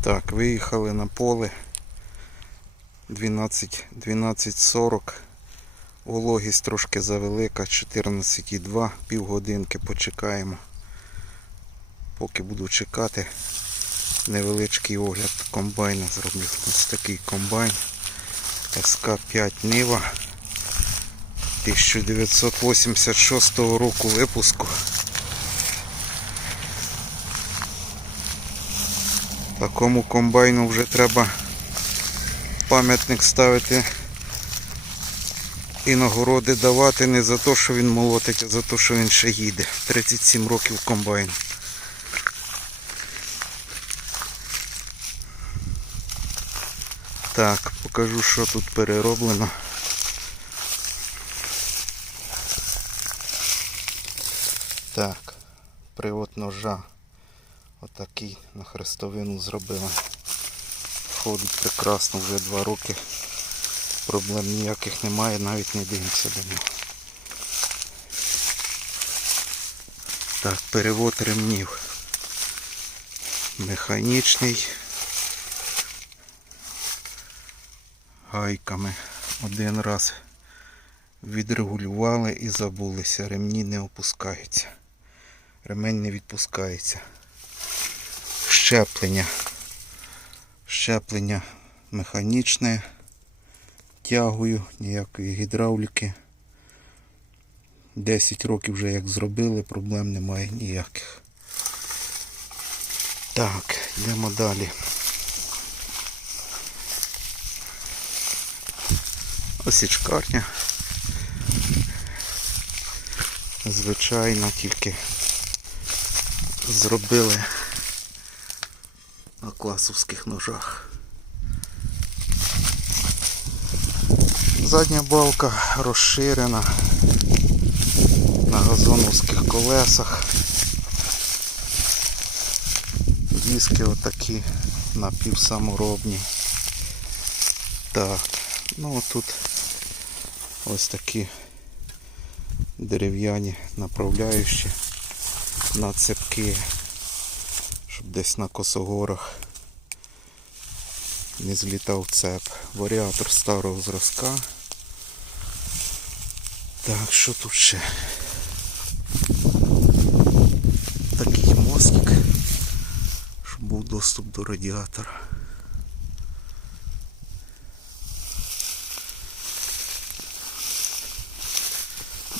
Так, виїхали на поле 12 12.40. Вологість трошки завелика, 14,2, півгодинки почекаємо. Поки буду чекати, невеличкий огляд комбайна зроблю. Ось такий комбайн СК5 Нива 1986 року випуску. Такому комбайну вже треба пам'ятник ставити і нагороди давати не за те, що він молотить, а за те, що він ще їде. 37 років комбайн. Так, покажу, що тут перероблено. Так, привод ножа. Отакий на хрестовину зробили. Ходить прекрасно вже два роки. Проблем ніяких немає, навіть не дивимося до нього. Так, перевод ремнів. Механічний. Гайками. Один раз відрегулювали і забулися. Ремні не опускаються. Ремень не відпускається щеплення. Щеплення механічне. Тягую, ніякої гідравліки. 10 років вже як зробили, проблем немає ніяких. Так, йдемо далі. Осічкарня. Звичайно, тільки зробили на класовських ножах. Задня балка розширена на газоновських колесах. Диски отакі напівсаморобні. Так, ну тут ось такі дерев'яні направляючі на цепки щоб десь на косогорах не злітав цеп. Варіатор старого зразка. Так, що тут ще? Такий мостик, щоб був доступ до радіатора.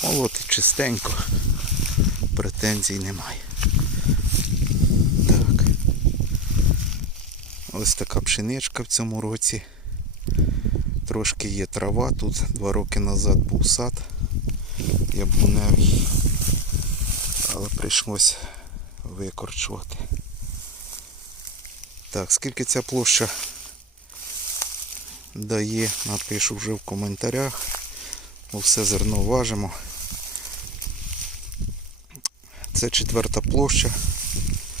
Молотить чистенько, претензій немає. Ось така пшеничка в цьому році. Трошки є трава тут. Два роки назад був сад яблуневий. Але прийшлось викорчувати. Так, скільки ця площа дає, напишу вже в коментарях. Ми все зерно важимо. Це четверта площа.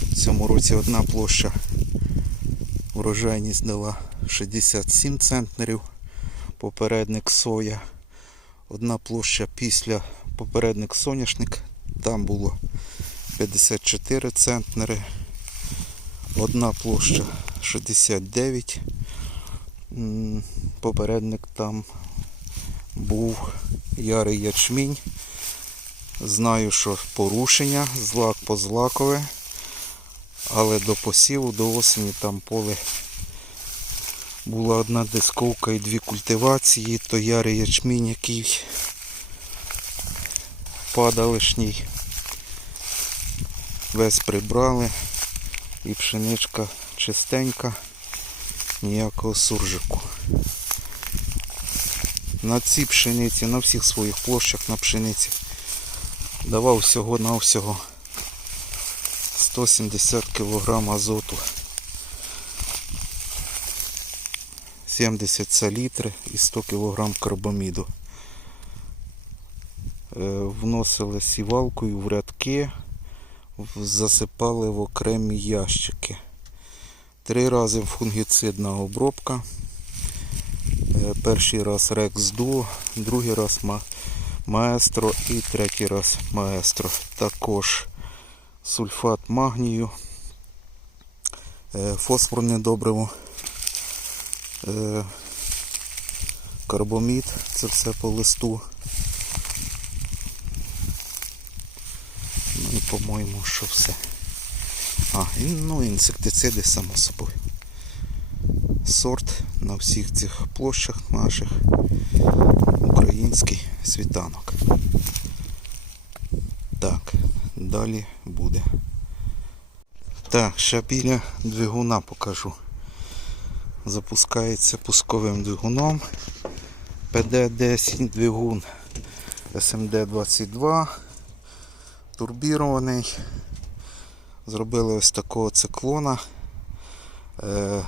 В цьому році одна площа Урожайність дала 67 центнерів, попередник соя. Одна площа після попередник соняшник, там було 54 центнери. Одна площа 69. Попередник там був ярий ячмінь. Знаю, що порушення, злак по злакове. Але до посіву, до осені там поле була одна дисковка і дві культивації, то ярий ячмінь, який падалишній. Весь прибрали і пшеничка чистенька, ніякого суржику. На цій пшениці, на всіх своїх площах на пшениці давав всього-навсього 170 кг азоту. 70 салітри і 100 кг карбаміду. Е, Вносили сівалкою в рядки, засипали в окремі ящики. Три рази фунгіцидна обробка. Е, Перший раз Рекс Дуо, другий раз Маестро і третій раз Маестро. Також сульфат магнію е, фосфорне добриво, е, карбомід, це все по листу. Ну і по-моєму, що все. А, ну інсектициди само собою. Сорт на всіх цих площах наших. Український світанок. Так, далі буде. Так, ще біля двигуна покажу. Запускається пусковим двигуном. PD-10 двигун SMD-22. Турбірований. Зробили ось такого циклона. Е,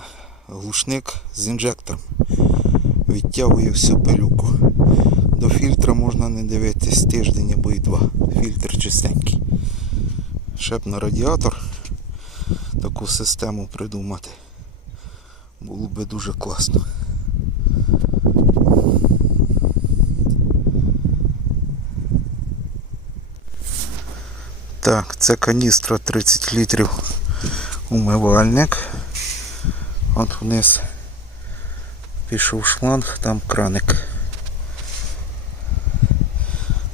глушник з інжектором. Відтягує всю пилюку. До фільтра можна не дивитись тиждень або й два. Фільтр чистенький. Ще б на радіатор таку систему придумати. Було би дуже класно. Так, це каністра 30 літрів умивальник. От вниз пішов шланг, там краник.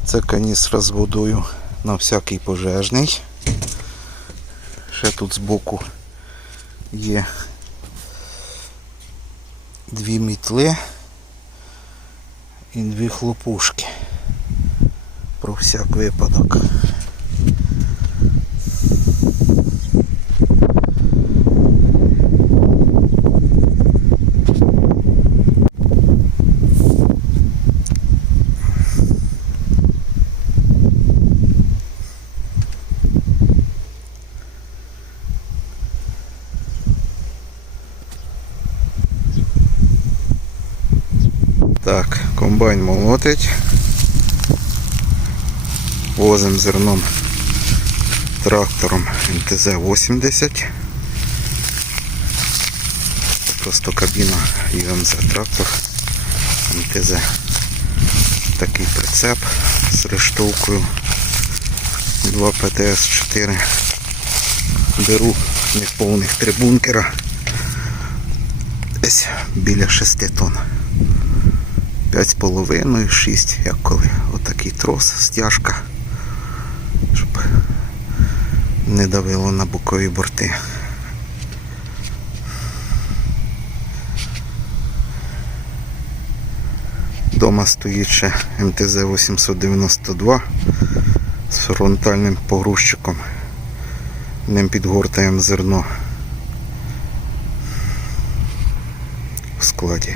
Це каністра з водою на всякий пожежний. Ще тут збоку є дві мітли і дві хлопушки. Про всяк випадок. Так, комбайн молотить. Возим зерном трактором МТЗ-80. Просто кабіна ЮМЗ трактор МТЗ. Такий прицеп з рештовкою 2 ПТС-4. Беру неповних три бункера. Десь біля 6 тонн. 5,5, 6, як коли. Отакий трос, стяжка, щоб не давило на бокові борти. Дома стоїть ще МТЗ-892 з фронтальним погрузчиком. Ним підгортаємо зерно в складі.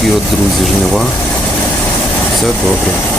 Такі от друзі жнива. Все добре.